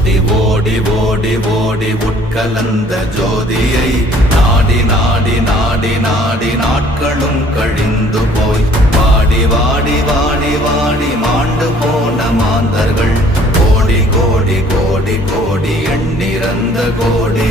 ஓடி ஓடி ஓடி ஓடி உட்கலந்த ஜோதியை நாடி நாடி நாடி நாடி நாட்களும் கழிந்து போய் வாடி வாடி வாடி வாடி மாண்டு போன மாந்தர்கள் கோடி கோடி கோடி கோடி எண்ணிறந்த கோடி